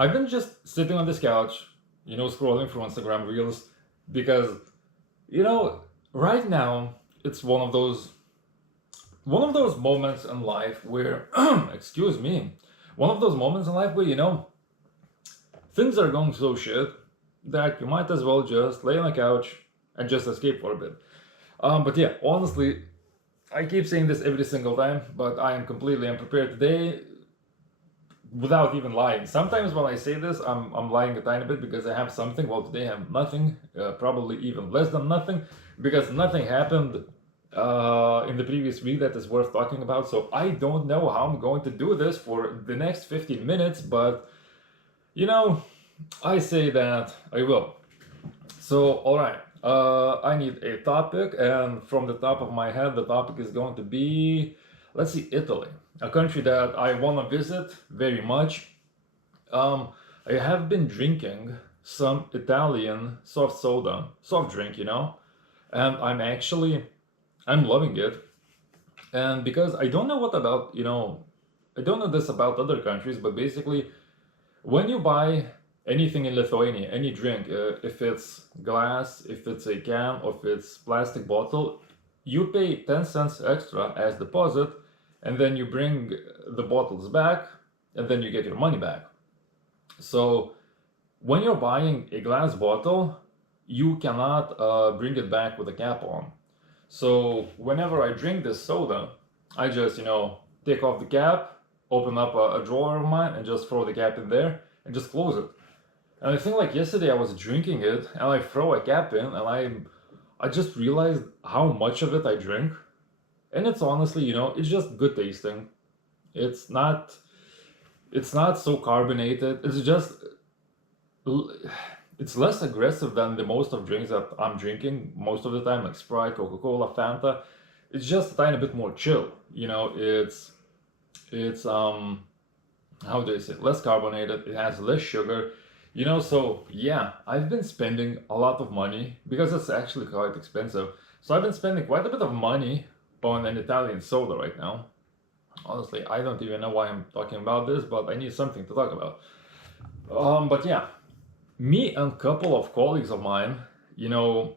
I've been just sitting on this couch, scrolling through Instagram Reels because, you know, right now it's one of those moments in life where, excuse me, one of those moments in life where, things are going so shit that you might as well just lay on the couch and just escape for a bit. But yeah, honestly, I keep saying this every single time, but I am completely unprepared today without even lying. Sometimes when I say this, I'm lying a tiny bit because I have something. Well, today I have nothing, probably even less than nothing, because nothing happened in the previous week that is worth talking about. So I don't know how I'm going to do this for the next 15 minutes, but you know, I say that I will. So, all right. I need a topic, and from the top of my head, the topic is going to be, let's see, Italy, a country that I want to visit very much. Um, I have been drinking some Italian soft soda, soft drink, and I'm loving it. And because I don't know what about, I don't know this about other countries, but basically, when you buy anything in Lithuania, any drink, if it's glass, if it's a can, or if it's plastic bottle, you pay 10 cents extra as deposit, and then you bring the bottles back, and then you get your money back. So when you're buying a glass bottle, you cannot bring it back with a cap on. So whenever I drink this soda, I just, take off the cap, open up a drawer of mine, and just throw the cap in there and just close it. And I think like yesterday I was drinking it and I throw a cap in and I just realized how much of it I drink. And it's honestly, it's just good tasting. It's not it's not so carbonated. It's just it's less aggressive than the most of drinks that I'm drinking most of the time, like Sprite, Coca-Cola, Fanta. It's just a tiny bit more chill. It's how do I say it? Less carbonated. It has less sugar. So yeah, I've been spending a lot of money because it's actually quite expensive. So I've been spending quite a bit of money on an Italian soda right now. Honestly, I don't even know why I'm talking about this, but I need something to talk about. But yeah, me and a couple of colleagues of mine, you know,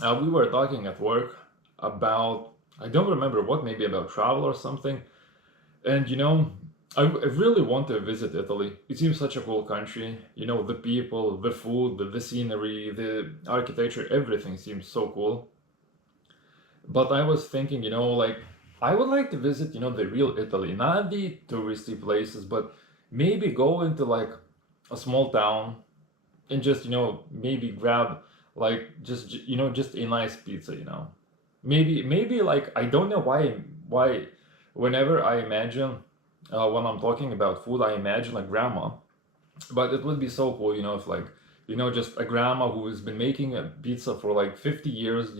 we were talking at work about, I don't remember what, maybe about travel or something. And I really want to visit Italy. It seems such a cool country. The people, the food, the scenery, the architecture, everything seems so cool. But I was thinking, like, I would like to visit, the real Italy, not the touristy places, but maybe go into like a small town and just, maybe grab like just a nice pizza, maybe like I don't know why whenever I imagine when I'm talking about food, I imagine a grandma, but it would be so cool, if like just a grandma who has been making a pizza for like 50 years,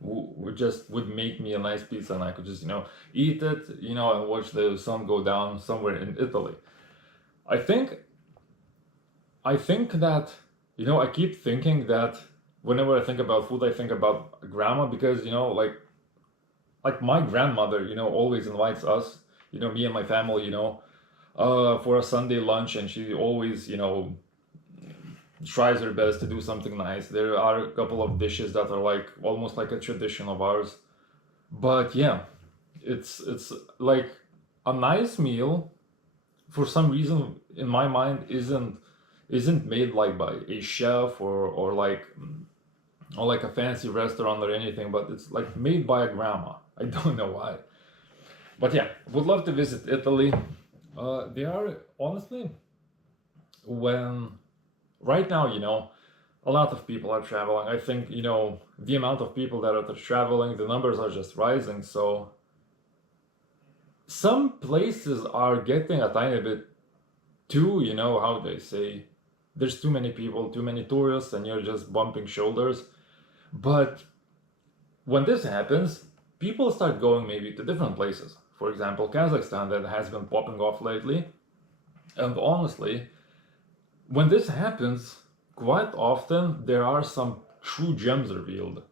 who would make me a nice pizza and I could just eat it, and watch the sun go down somewhere in Italy. I think I think that I keep thinking that whenever I think about food, I think about grandma because like my grandmother, always invites us, me and my family, for a Sunday lunch, and she always, tries her best to do something nice. There are a couple of dishes that are like almost like a tradition of ours. But yeah, it's like a nice meal for some reason in my mind isn't made like by a chef or like a fancy restaurant or anything, but it's like made by a grandma. I don't know why. But yeah, would love to visit Italy. They are honestly when right now, a lot of people are traveling. I think, the amount of people that are traveling, the numbers are just rising. So some places are getting a tiny bit too, how they say, there's too many people, too many tourists, and you're just bumping shoulders. But when this happens, people start going maybe to different places. For example, Kazakhstan that has been popping off lately. And honestly, when this happens, quite often there are some true gems revealed.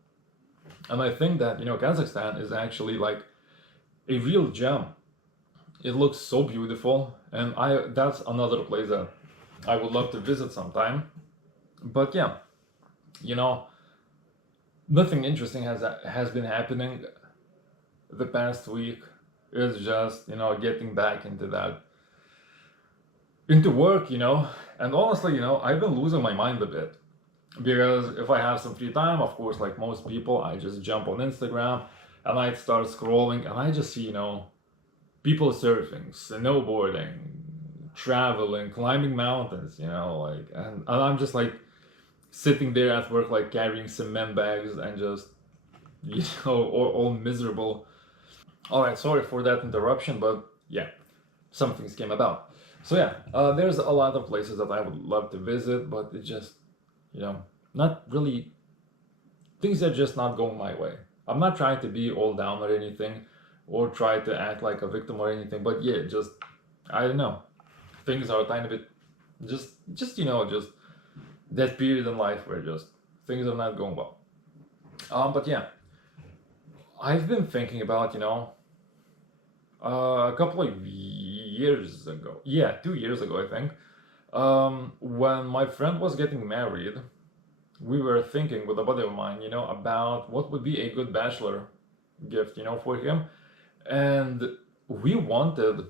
And I think that, Kazakhstan is actually like a real gem. It looks so beautiful. And that's another place that I would love to visit sometime. But yeah, you know, nothing interesting has been happening the past week. It's just, getting back into work, and honestly, I've been losing my mind a bit, because if I have some free time, of course, like most people, I just jump on Instagram and I start scrolling and I just see, people surfing, snowboarding, traveling, climbing mountains, and I'm just like sitting there at work, like carrying cement bags and just, all miserable. All right, sorry for that interruption, but yeah, some things came about. So yeah, there's a lot of places that I would love to visit, but it just, not really, things are just not going my way. I'm not trying to be all down or anything, or try to act like a victim or anything, but yeah, just, I don't know, things are a tiny bit, just that period in life where just things are not going well. But yeah, I've been thinking about, a couple of years ago, yeah, 2 years ago, I think, when my friend was getting married, we were thinking with a buddy of mine, about what would be a good bachelor gift, for him. And we wanted,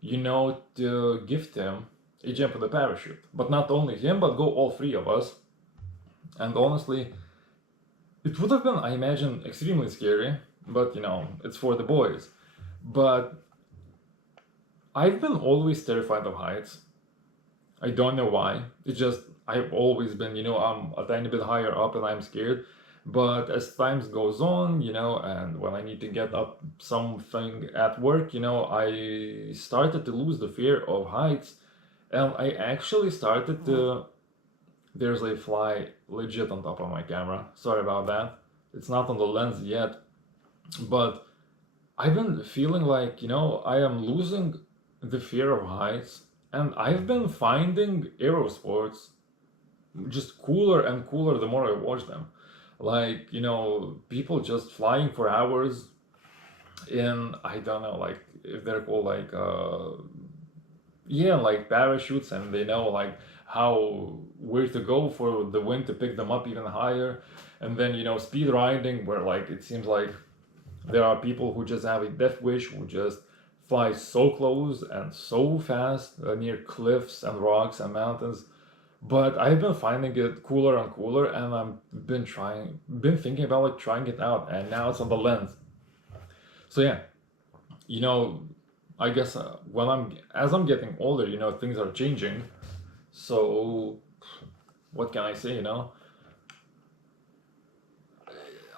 to gift him a jump with a parachute. But not only him, but go all three of us. And honestly, it would have been, I imagine, extremely scary, but it's for the boys. But I've been always terrified of heights. I don't know why. It's just, I've always been, I'm a tiny bit higher up and I'm scared. But as times goes on, and when I need to get up something at work, I started to lose the fear of heights. And I actually started to, there's a fly legit on top of my camera. Sorry about that. It's not on the lens yet. But I've been feeling like, I am losing the fear of heights. And I've been finding aero sports just cooler and cooler the more I watch them. Like, people just flying for hours in, I don't know, like, if they're called like, yeah, like parachutes, and they know like how, where to go for the wind to pick them up even higher. And then, speed riding, where like it seems like there are people who just have a death wish, who just fly so close and so fast near cliffs and rocks and mountains. But I've been finding it cooler and cooler, and been thinking about like trying it out, and now it's on the lens. So yeah, you know, I guess as I'm getting older, things are changing. So what can I say?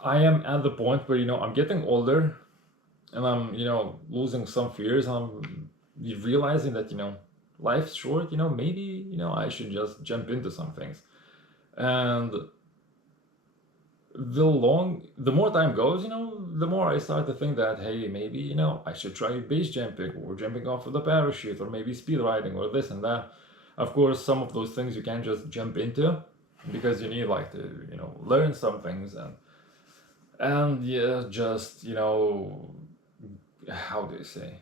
I am at the point where I'm getting older, and I'm losing some fears. I'm realizing that life's short. Maybe I should just jump into some things. And the more time goes, the more I start to think that, hey, maybe I should try base jumping, or jumping off of the parachute, or maybe speed riding, or this and that. Of course, some of those things you can't just jump into, because you need like to learn some things, and yeah, just how do you say,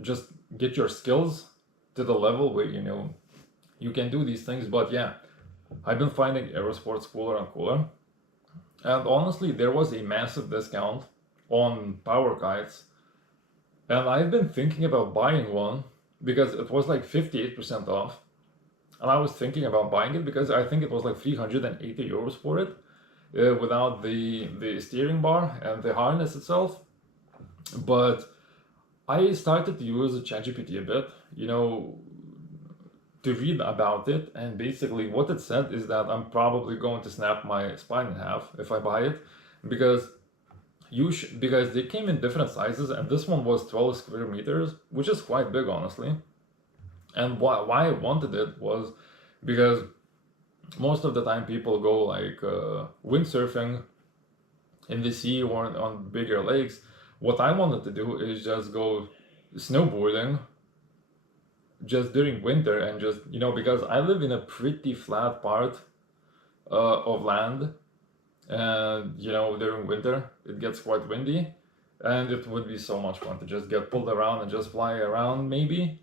just get your skills to the level where you can do these things. But yeah, I've been finding aerosports cooler and cooler. And honestly, there was a massive discount on power kites, and I've been thinking about buying one, because it was like 58% off. And I was thinking about buying it because I think it was like 380 euros for it, without the steering bar and the harness itself. But I started to use ChatGPT a bit, to read about it, and basically what it said is that I'm probably going to snap my spine in half if I buy it, because because they came in different sizes, and this one was 12 square meters, which is quite big, honestly. And why I wanted it was because most of the time people go like windsurfing in the sea or on bigger lakes. What I wanted to do is just go snowboarding just during winter, and just because I live in a pretty flat part of land, and during winter it gets quite windy, and it would be so much fun to just get pulled around and just fly around maybe.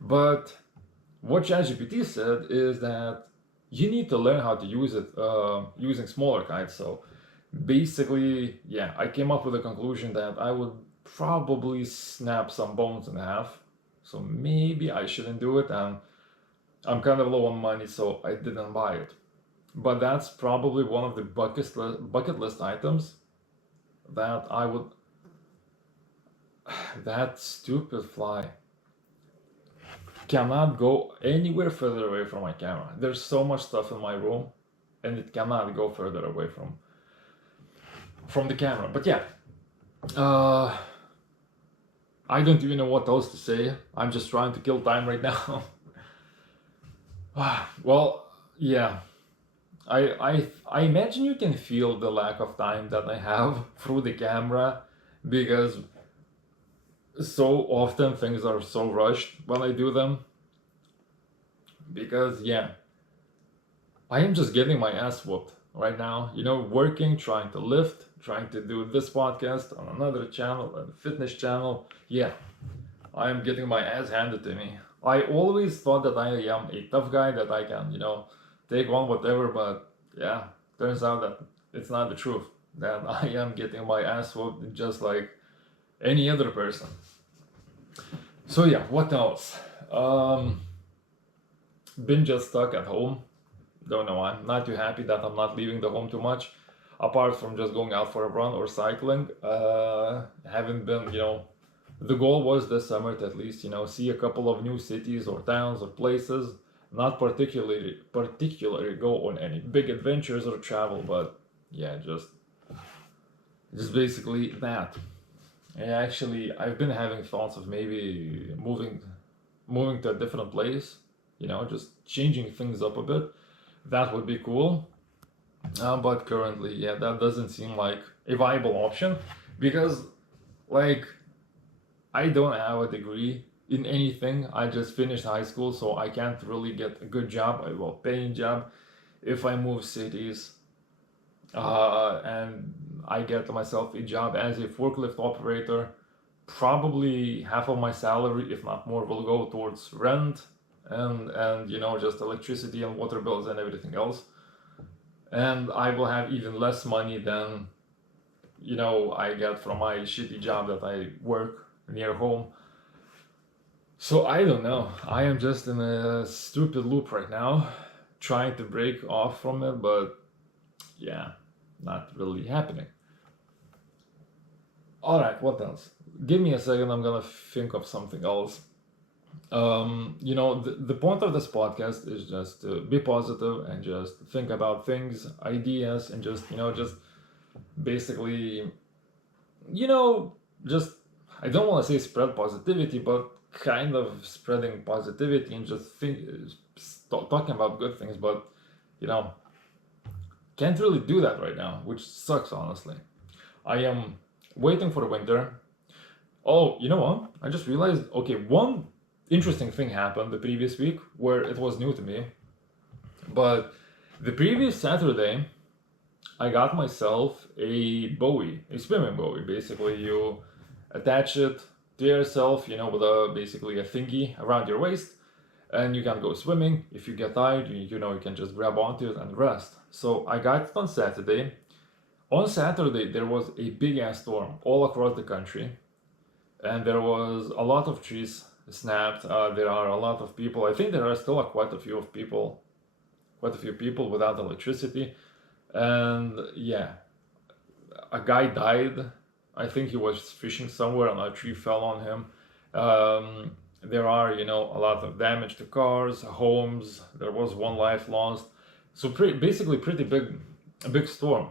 But what ChatGPT said is that you need to learn how to use it using smaller kites. So basically, yeah, I came up with a conclusion that I would probably snap some bones in half. So maybe I shouldn't do it, and I'm kind of low on money, so I didn't buy it. But that's probably one of the bucket list items that I would. That stupid fly cannot go anywhere further away from my camera. There's so much stuff in my room, and it cannot go further away from the camera. But yeah, I don't even know what else to say. I'm just trying to kill time right now. Well, yeah. I imagine you can feel the lack of time that I have through the camera, because so often things are so rushed when I do them. Because yeah, I am just getting my ass whooped right now. You know, working, trying to lift, trying to do this podcast on another channel, a fitness channel. Yeah, I am getting my ass handed to me. I always thought that I am a tough guy, that I can, take on whatever, but yeah, turns out that it's not the truth. That I am getting my ass whooped just like any other person. So yeah, what else? Been just stuck at home. Don't know why. I'm not too happy that I'm not leaving the home too much. Apart from just going out for a run or cycling, haven't been, the goal was this summer to at least, see a couple of new cities or towns or places. Not particularly go on any big adventures or travel, but yeah, just basically that. And actually, I've been having thoughts of maybe moving to a different place, just changing things up a bit. That would be cool. But currently, yeah, that doesn't seem like a viable option, because, like, I don't have a degree in anything. I just finished high school, so I can't really get a good job, a well-paying job, if I move cities. And I get myself a job as a forklift operator. Probably half of my salary, if not more, will go towards rent and just electricity and water bills and everything else. And I will have even less money than I get from my shitty job that I work near home. So I don't know. I am just in a stupid loop right now, trying to break off from it, but yeah, not really happening. All right, what else? Give me a second. I'm gonna think of something else. The point of this podcast is just to be positive and just think about things, ideas, and just basically, just, I don't want to say spread positivity, but kind of spreading positivity and just talking about good things, but can't really do that right now, which sucks, honestly. I am waiting for winter. Oh, you know what? I just realized, okay, one interesting thing happened the previous week where it was new to me. But the previous Saturday, I got myself a buoy, a swimming buoy. Basically, you attach it to yourself, with basically a thingy around your waist, and you can go swimming. If you get tired, you can just grab onto it and rest. So I got it on Saturday. On Saturday, there was a big ass storm all across the country, and there was a lot of trees snapped. There are a lot of people. I think there are still quite a few people without electricity, and yeah, a guy died. I think he was fishing somewhere and a tree fell on him. There are, a lot of damage to cars, homes. There was one life lost. So basically, pretty a big storm.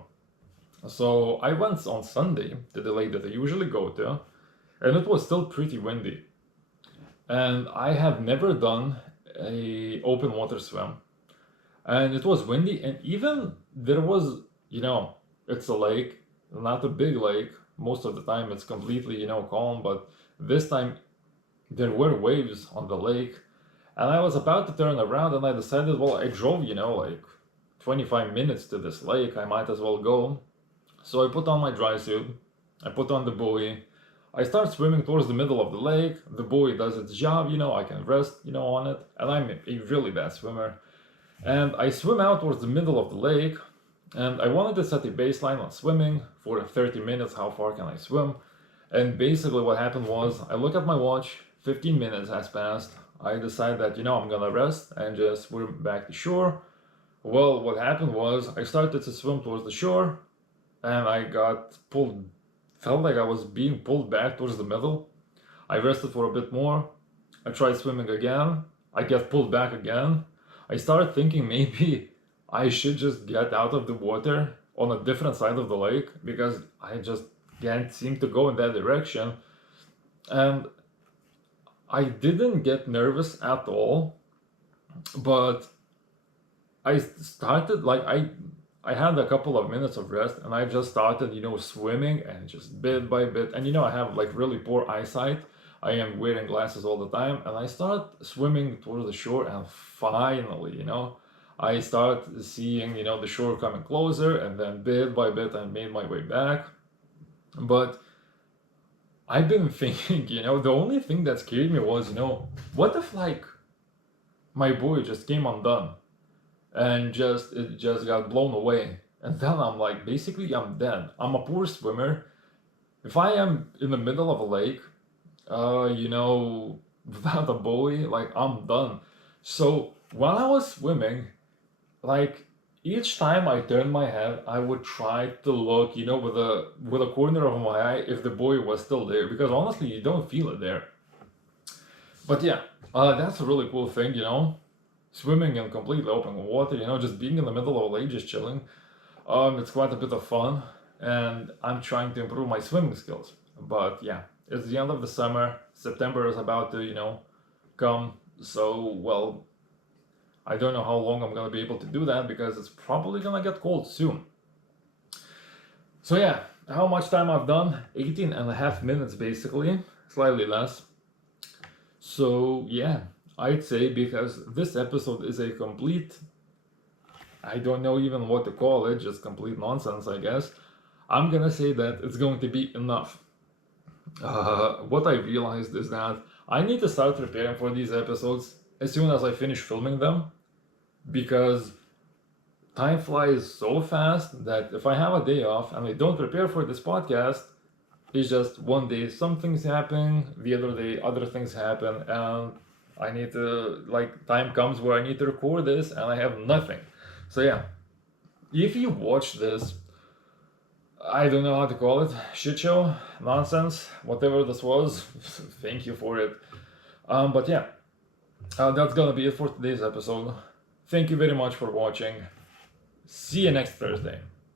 So I went on Sunday to the lake that I usually go to, and it was still pretty windy. And I have never done a open water swim, and it was windy, and even there was, it's a lake, not a big lake. Most of the time it's completely, calm, but this time there were waves on the lake, and I was about to turn around, and I decided, well, I drove, like 25 minutes to this lake, I might as well go. So I put on my dry suit, I put on the buoy, I start swimming towards the middle of the lake. The buoy does its job, I can rest, on it. And I'm a really bad swimmer. And I swim out towards the middle of the lake. And I wanted to set a baseline on swimming for 30 minutes. How far can I swim? And basically what happened was I look at my watch, 15 minutes has passed. I decide that, I'm gonna rest and just swim back to shore. Well, what happened was I started to swim towards the shore and I felt like I was being pulled back towards the middle. I rested for a bit more. I tried swimming again. I get pulled back again. I started thinking maybe I should just get out of the water on a different side of the lake because I just can't seem to go in that direction. And I didn't get nervous at all, but I started I had a couple of minutes of rest and I just started, swimming and just bit by bit. And I have really poor eyesight. I am wearing glasses all the time and I start swimming towards the shore and finally, I start seeing, the shore coming closer and then bit by bit I made my way back. But I've been thinking, the only thing that scared me was, what if my buoy just came undone and it just got blown away? And then I'm basically I'm dead. I'm a poor swimmer. If I am in the middle of a lake, without a buoy, I'm done. So while I was swimming, each time I turned my head, I would try to look, with a corner of my eye if the buoy was still there, because honestly, you don't feel it there. But yeah, that's a really cool thing, swimming in completely open water, just being in the middle of a lake, just chilling. It's quite a bit of fun, and I'm trying to improve my swimming skills. But yeah, it's the end of the summer. September is about to, come. So, well, I don't know how long I'm gonna be able to do that because it's probably gonna get cold soon. So yeah, how much time I've done? 18 and a half minutes basically, slightly less. So yeah, I'd say because this episode is a complete, I don't know even what to call it, just complete nonsense, I guess. I'm gonna say that it's going to be enough. What I realized is that I need to start preparing for these episodes as soon as I finish filming them, because time flies so fast that if I have a day off and I don't prepare for this podcast, it's just one day some things happen, the other day other things happen, and I need to, time comes where I need to record this and I have nothing. So yeah, if you watch this, I don't know how to call it, shit show, nonsense, whatever this was, thank you for it. But yeah, that's gonna be it for today's episode. Thank you very much for watching. See you next Thursday.